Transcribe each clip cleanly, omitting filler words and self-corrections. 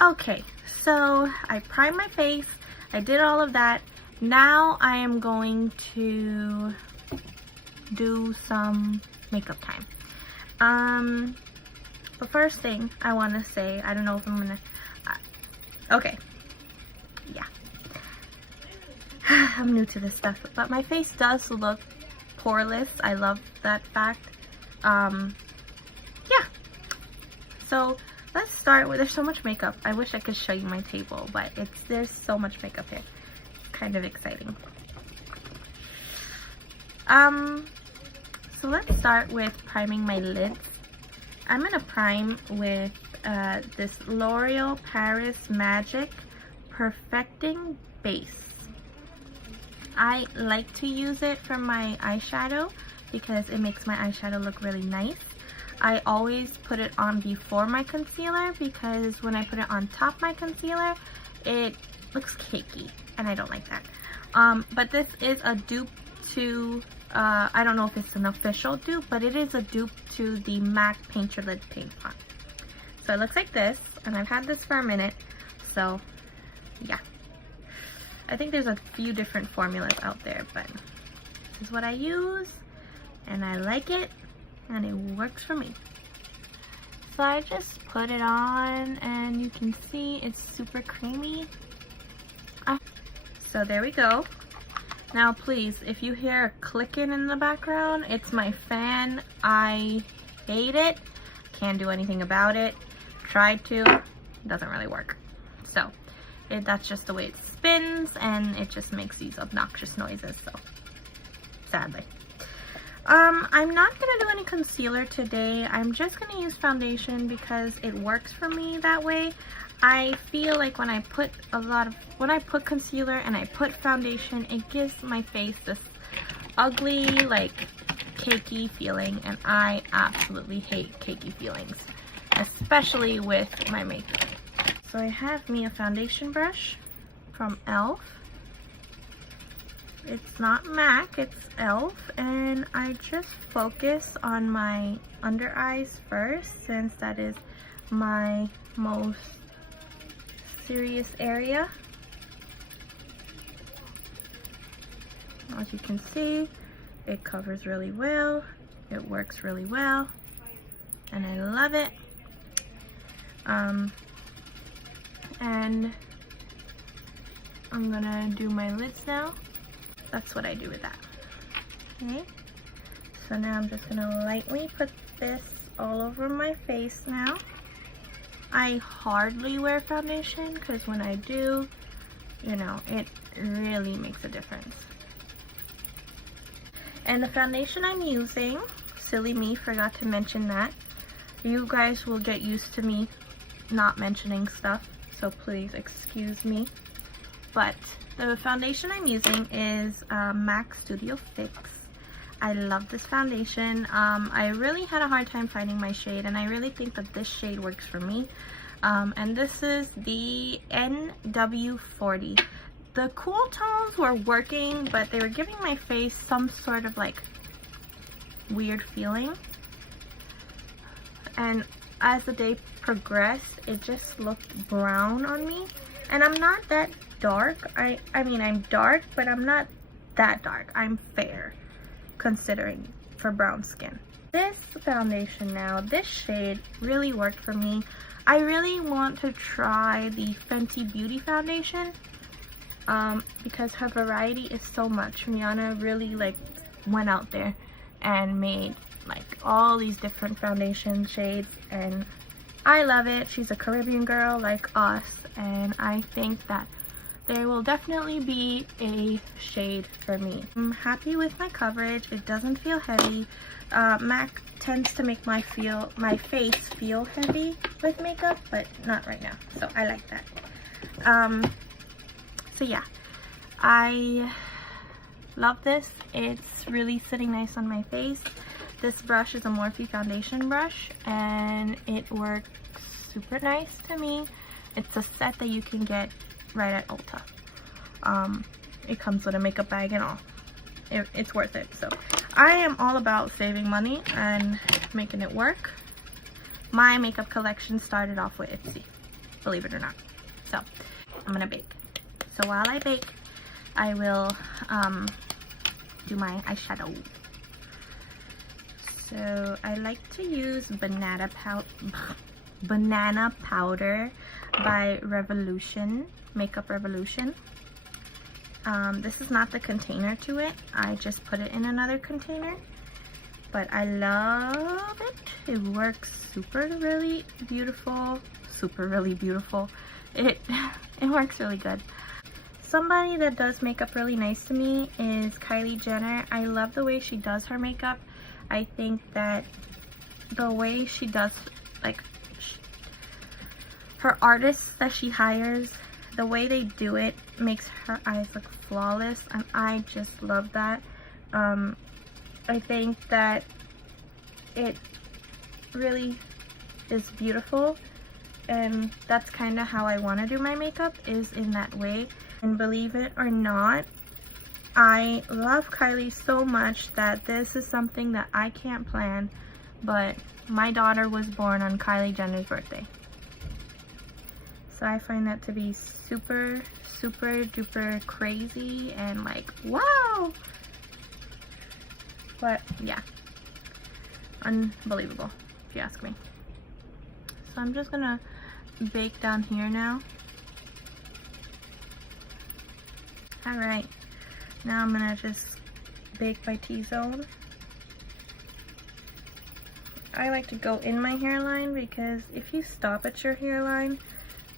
Okay, so I primed my face. I did all of that. Now I am going to do some makeup time. The first thing I want to say, I don't know if I'm gonna, okay, yeah, I'm new to this stuff, but my face does look poreless. I love that fact. Yeah, so let's start with, there's so much makeup. I wish I could show you my table, but there's so much makeup here. Kind of exciting. So let's start with priming my lids. I'm gonna prime with this L'Oreal Paris Magic Perfecting Base. I like to use it for my eyeshadow because it makes my eyeshadow look really nice. I always put it on before my concealer because when I put it on top of my concealer, it looks cakey and I don't like that. But this is a dupe to, I don't know if it's an official dupe, but it is a dupe to the MAC Paint Your Lid Paint Pot. So it looks like this, and I've had this for a minute, so yeah. I think there's a few different formulas out there, but this is what I use, and I like it, and it works for me. So I just put it on, and you can see it's super creamy. So there we go. Now please, if you hear a clicking in the background, it's my fan. I hate it. Can't do anything about it. Tried to, doesn't really work. So that's just the way it spins, and it just makes these obnoxious noises, so sadly. I'm not gonna do any concealer today. I'm just gonna use foundation because it works for me that way. I feel like when I put concealer and I put foundation, it gives my face this ugly, like, cakey feeling, and I absolutely hate cakey feelings, especially with my makeup. So I have me a foundation brush from e.l.f. It's not MAC, it's e.l.f. and I just focus on my under eyes first since that is my most serious area. As you can see, it covers really well, it works really well, and I love it. And I'm gonna do my lids now. That's what I do with that. Okay, so now I'm just gonna lightly put this all over my face now. I hardly wear foundation because when I do, you know, it really makes a difference. And the foundation I'm using, silly me, forgot to mention that. You guys will get used to me not mentioning stuff, so please excuse me. But the foundation I'm using is MAC Studio Fix. I love this foundation. I really had a hard time finding my shade, and I really think that this shade works for me. And this is the NW40. The cool tones were working, but they were giving my face some sort of like weird feeling. And as the day progressed, it just looked brown on me. And I'm not that dark. I mean, I'm dark, but I'm not that dark. I'm fair, considering for brown skin. This foundation now, this shade really worked for me. I really want to try the Fenty Beauty foundation because her variety is so much. Rihanna really like went out there and made like all these different foundation shades, and I love it. She's a Caribbean girl like us, and I think that there will definitely be a shade for me. I'm happy with my coverage. It doesn't feel heavy. MAC tends to make my face feel heavy with makeup, but not right now, so I like that. So yeah, I love this. It's really sitting nice on my face. This brush is a Morphe foundation brush, and it works super nice to me. It's a set that you can get right at Ulta. It comes with a makeup bag and all. It's worth it. So I am all about saving money and making it work. My makeup collection started off with Ipsy. believe it or not. So I'm gonna bake. So while I bake, I will do my eyeshadow. So I like to use banana powder by Revolution, Makeup Revolution. This is not the container to it. I just put it in another container. But I love it. It works really beautiful. It works really good. Somebody that does makeup really nice to me is Kylie Jenner. I love the way she does her makeup. I think that the way she does, like, her artists that she hires, the way they do it makes her eyes look flawless, and I just love that. I think that it really is beautiful, and that's kind of how I want to do my makeup, is in that way. And believe it or not, I love Kylie so much that this is something that I can't plan, but my daughter was born on Kylie Jenner's birthday. So I find that to be super duper crazy and like, wow! But yeah, unbelievable if you ask me. So I'm just gonna bake down here now. Alright, now I'm gonna just bake my T-zone. I like to go in my hairline because if you stop at your hairline,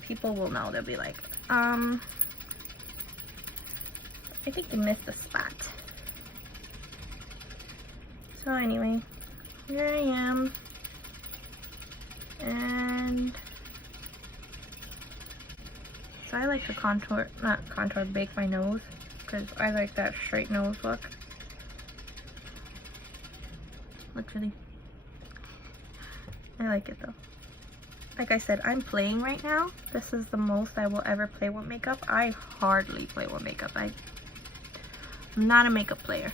people will know. They'll be like, I think you missed a spot. So anyway, here I am, and so I like to bake my nose because I like that straight nose look. Literally, I like it though. Like I said, I'm playing right now. This is the most I will ever play with makeup. I hardly play with makeup. I'm not a makeup player,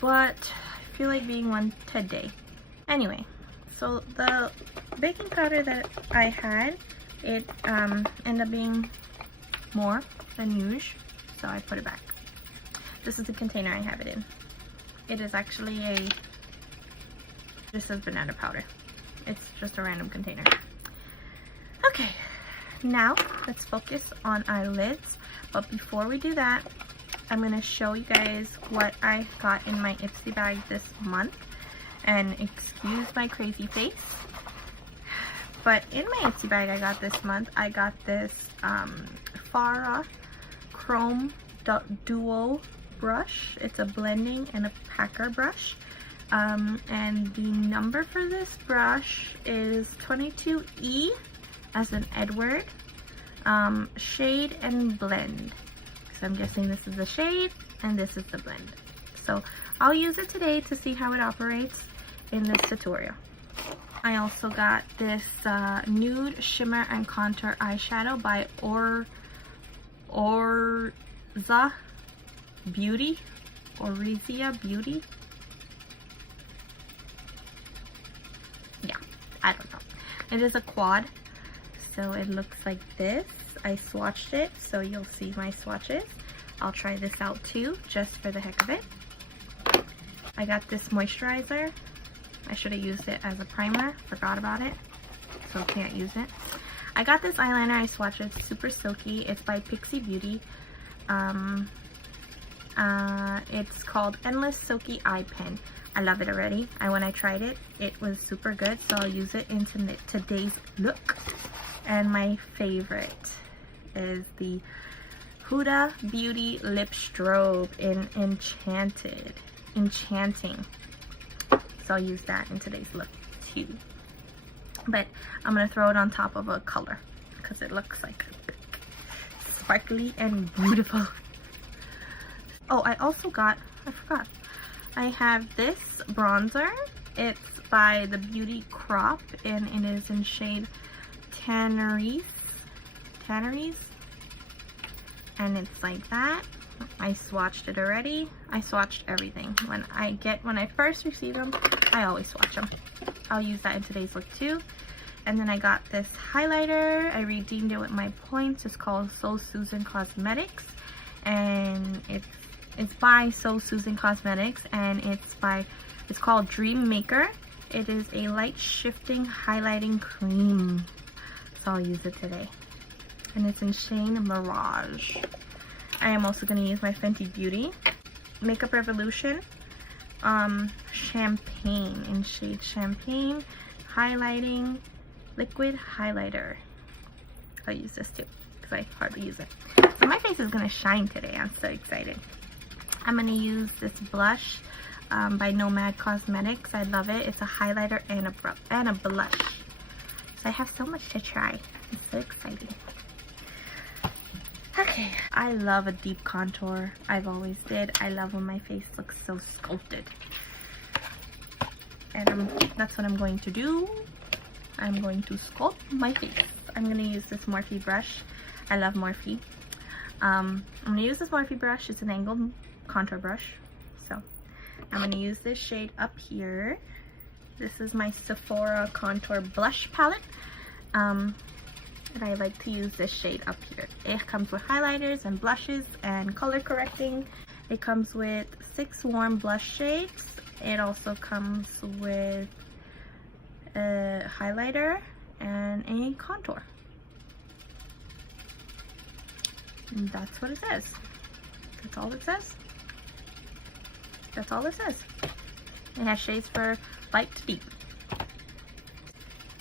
but I feel like being one today. Anyway, so the baking powder that I had, it ended up being more than usual, so I put it back. This is the container I have it in. It is actually this is banana powder. It's just a random container. Okay, now let's focus on our lids. But before we do that, I'm going to show you guys what I got in my Ipsy bag this month. And excuse my crazy face. But in my Ipsy bag I got this month, I got this Farah Chrome Duo brush. It's a blending and a packer brush. And the number for this brush is 22E as in Edward, shade and blend. So I'm guessing this is the shade and this is the blend. So I'll use it today to see how it operates in this tutorial. I also got this nude shimmer and contour eyeshadow by Orizia Beauty. Yeah, I don't know. It is a quad, so it looks like this. I swatched it, so you'll see my swatches. I'll try this out too, just for the heck of it. I got this moisturizer. I should have used it as a primer, forgot about it, so can't use it. I got this eyeliner I swatched. It's super silky. It's by Pixie Beauty. It's called Endless Silky Eye Pen. I love it already, and when I tried it, it was super good, so I'll use it in today's look. And my favorite is the Huda Beauty Lip Strobe in Enchanting. So I'll use that in today's look too. But I'm going to throw it on top of a color because it looks like sparkly and beautiful. Oh, I also got, I forgot. I have this bronzer. It's by the Beauty Crop and it is in shade Tanneries. And it's like that. I swatched it already. I swatched everything. When I first receive them, I always swatch them. I'll use that in today's look too. And then I got this highlighter. I redeemed it with my points. It's called So Susan Cosmetics, and it's by So Susan Cosmetics, and it's called Dream Maker. It is a light shifting highlighting cream, so I'll use it today, and it's in shade Mirage. I am also going to use my Fenty Beauty Makeup Revolution Champagne, in shade Champagne highlighting liquid highlighter. I'll use this too because I hardly use it. So my face is going to shine today. I'm so excited. I'm going to use this blush by Nomad Cosmetics. I love it. It's a highlighter and a blush. So I have so much to try. It's so exciting. Okay, I love a deep contour. I've always did. I love when my face looks so sculpted. And that's what I'm going to do. I'm going to sculpt my face. I'm going to use this Morphe brush. I love Morphe. I'm going to use this Morphe brush. It's an angled contour brush. So I'm going to use this shade up here. This is my Sephora Contour Blush Palette. And I like to use this shade up here. It comes with highlighters and blushes and color correcting. It comes with 6 warm blush shades. It also comes with a highlighter and a contour. And that's what it says. That's all it says. That's all it says. It has shades for light to deep.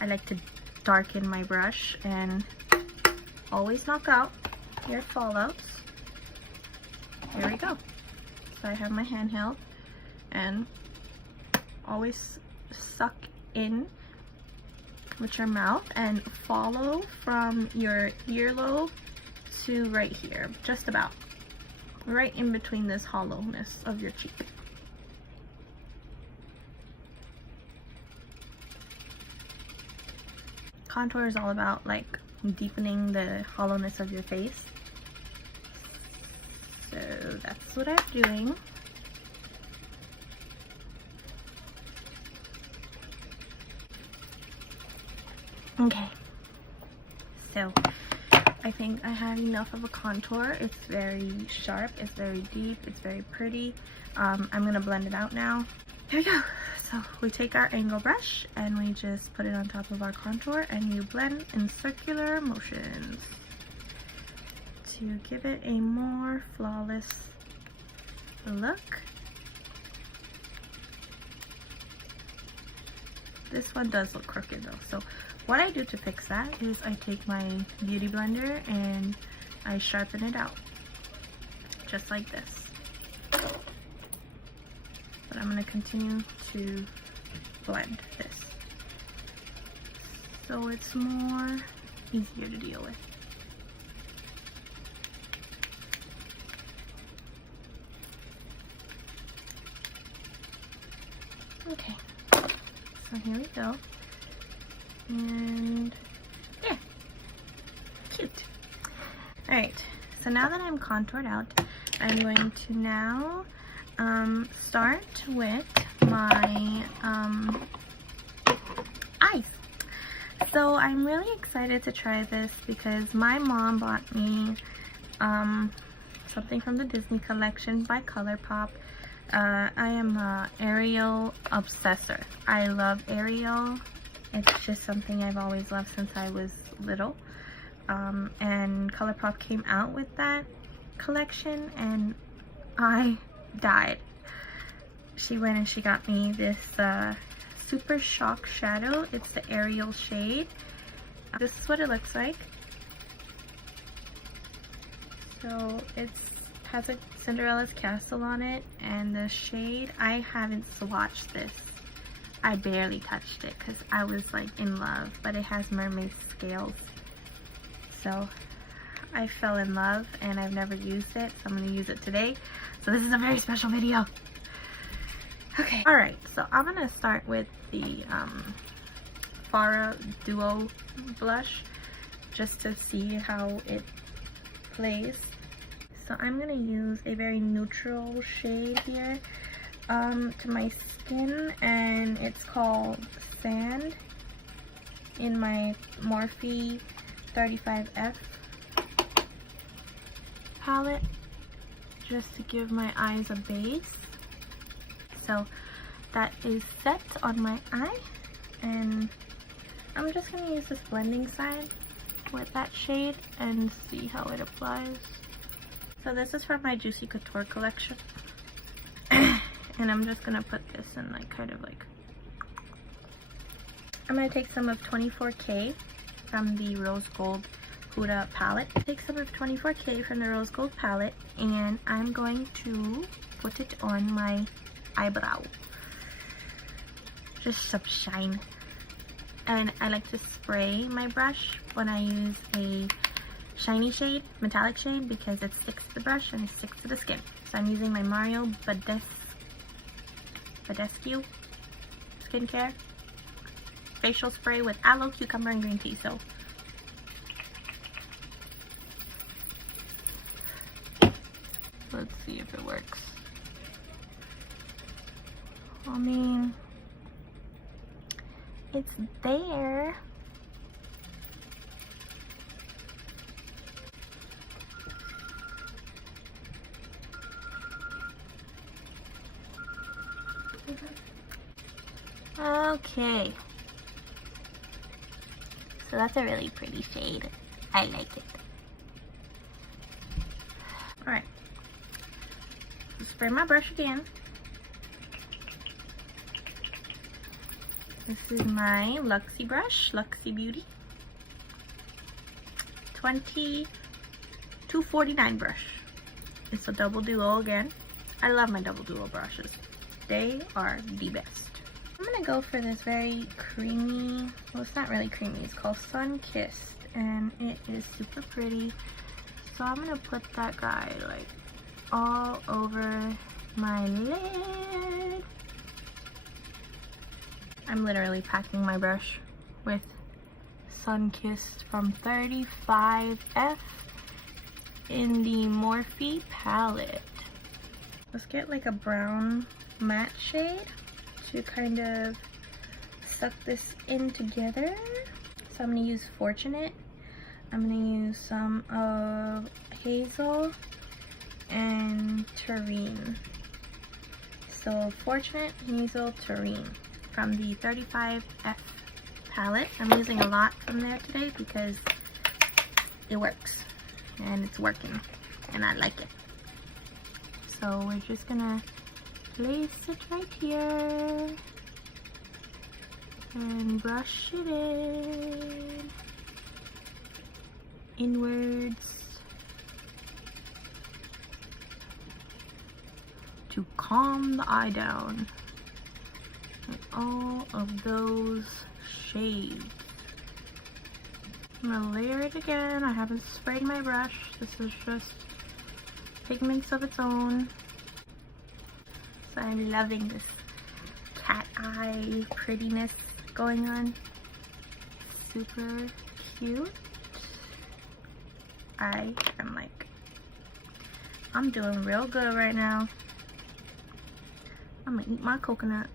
I like to darken my brush and always knock out your fallouts. There we go. So I have my handheld and always suck in with your mouth and follow from your earlobe to right here, just about right in between this hollowness of your cheek. Contour is all about like deepening the hollowness of your face. So that's what I'm doing. Okay, so I think I have enough of a contour. It's very sharp, it's very deep, it's very pretty. I'm gonna blend it out now. Here we go. So we take our angle brush and we just put it on top of our contour, and you blend in circular motions to give it a more flawless look. This one does look crooked though, so what I do to fix that is I take my beauty blender and I sharpen it out just like this. But I'm going to continue to blend this so it's more easier to deal with. Okay, so here we go. And yeah, cute. Alright, so now that I'm contoured out, I'm going to now start with my eyes. So I'm really excited to try this because my mom bought me something from the Disney collection by ColourPop. I am a Ariel obsessor. I love Ariel. It's just something I've always loved since I was little. And ColourPop came out with that collection and I died. She went and she got me this Super Shock Shadow. It's the Ariel shade. This is what it looks like. So it has a Cinderella's Castle on it, and the shade, I haven't swatched this. I barely touched it because I was like in love, but it has mermaid scales. So I fell in love and I've never used it, so I'm going to use it today. So this is a very special video. Okay, alright, so I'm going to start with the Farah Duo blush just to see how it plays. So I'm going to use a very neutral shade here to my skin, and it's called Sand in my Morphe 35F palette just to give my eyes a base. So that is set on my eye, and I'm just going to use this blending side with that shade and see how it applies. So this is from my Juicy Couture collection. And I'm just going to put this in like kind of like, I'm going to take some of 24K from the Rose Gold Huda palette. Take some of 24K from the Rose Gold palette, and I'm going to put it on my eyebrow. Just some shine. And I like to spray my brush when I use a shiny shade, metallic shade, because it sticks to the brush and it sticks to the skin. So I'm using my Mario Badescu skincare facial spray with aloe, cucumber, and green tea. So let's see if it works. I mean, it's there. Okay. So that's a really pretty shade. I like it. Alright. Spray my brush again. This is my Luxie brush, Luxie Beauty. 249 brush. It's a double duo again. I love my double duo brushes. They are the best. I'm gonna go for this very creamy, well, it's not really creamy, it's called Sun Kissed, and it is super pretty. So I'm gonna put that guy like all over my lid. I'm literally packing my brush with Sun Kissed from 35F in the Morphe palette. Let's get like a brown matte shade to kind of suck this in together. So I'm going to use Fortunate. I'm going to use some of Hazel and Terrene. So Fortunate, Hazel, Terrene from the 35F palette. I'm using a lot from there today because it works and it's working and I like it. So we're just gonna place it right here and brush it in inwards to calm the eye down with all of those shades. I'm gonna layer it again. I haven't sprayed my brush. This is just pigments of its own. So I'm loving this cat eye prettiness going on. Super cute. I am like, I'm doing real good right now. I'm gonna eat my coconut.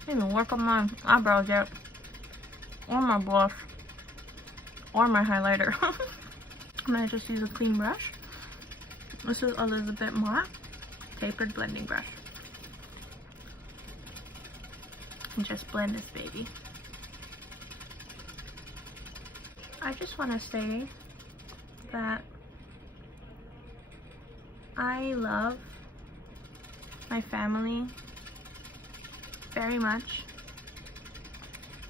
I didn't even work on my eyebrows yet, or my blush, or my highlighter. I'm gonna just use a clean brush. This is Elizabeth Mott tapered blending brush. And just blend this baby. I just want to say that I love my family very much,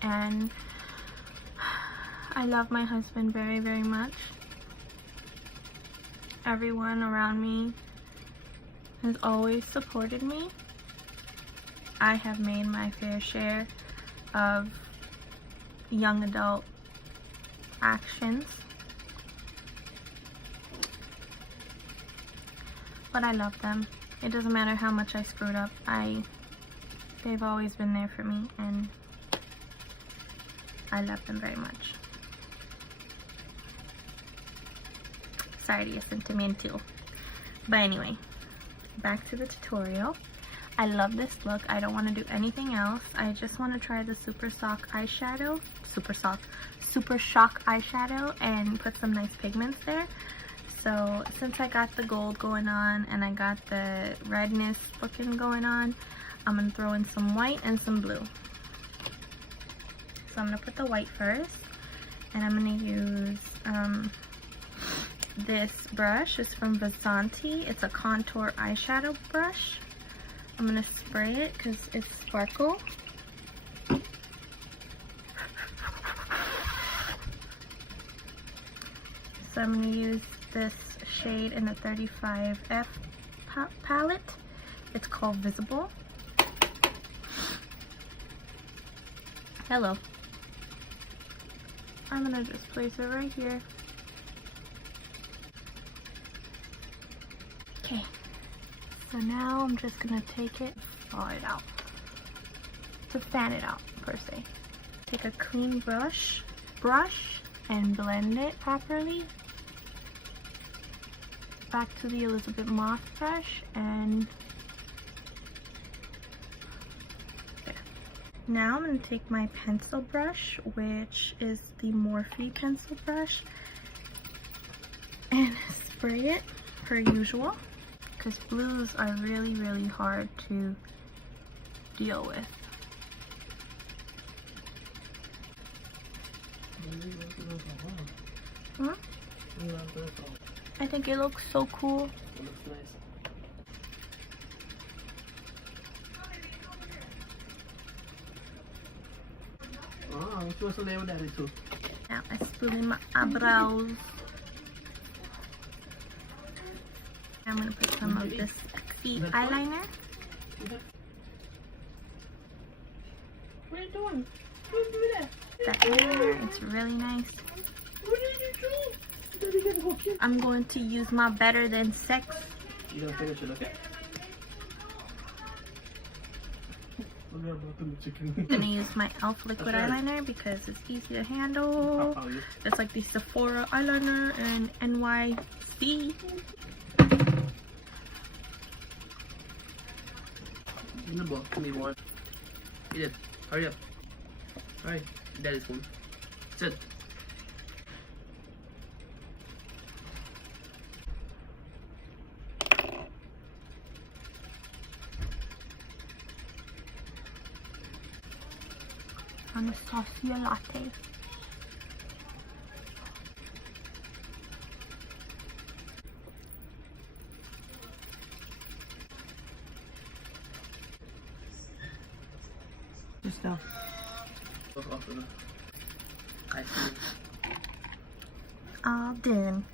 and I love my husband very, very much. Everyone around me has always supported me. I have made my fair share of young adult actions, but I love them. It doesn't matter how much I screwed up. They've always been there for me, and I love them very much. Sorry to get sentimental. But anyway, back to the tutorial. I love this look. I don't want to do anything else. I just want to try the Super Shock eyeshadow. Super Shock eyeshadow and put some nice pigments there. So since I got the gold going on and I got the redness looking going on, I'm going to throw in some white and some blue. So I'm going to put the white first, and I'm going to use this brush. It's from Vasanti. It's a contour eyeshadow brush. I'm going to spray it because it's sparkle. So I'm going to use this shade in the 35F palette. It's called Visible. Hello. I'm going to just place it right here. Okay. So now I'm just going to take it, thaw it out. To fan it out, per se. Take a clean brush and blend it properly. Back to the Elizabeth Moss brush and there. Now I'm going to take my pencil brush, which is the Morphe pencil brush, and spray it per usual, because blues are really hard to deal with. Hmm? I think it looks so cool. It looks nice. Oh, I'm supposed to lay with that too. Now I spill in my eyebrows. I'm gonna put some of this sexy eyeliner. What are you doing? Don't do that. That eyeliner, it's really nice. What did you do? I'm going to use my Better Than Sex. You don't finish it, okay? I'm gonna use my e.l.f. liquid eyeliner because it's easy to handle. Just like the Sephora eyeliner and NYC. In the book, give me one. Eat it. Hurry up. Alright, daddy's food. Sit. Anastasia latte. Just now. All done.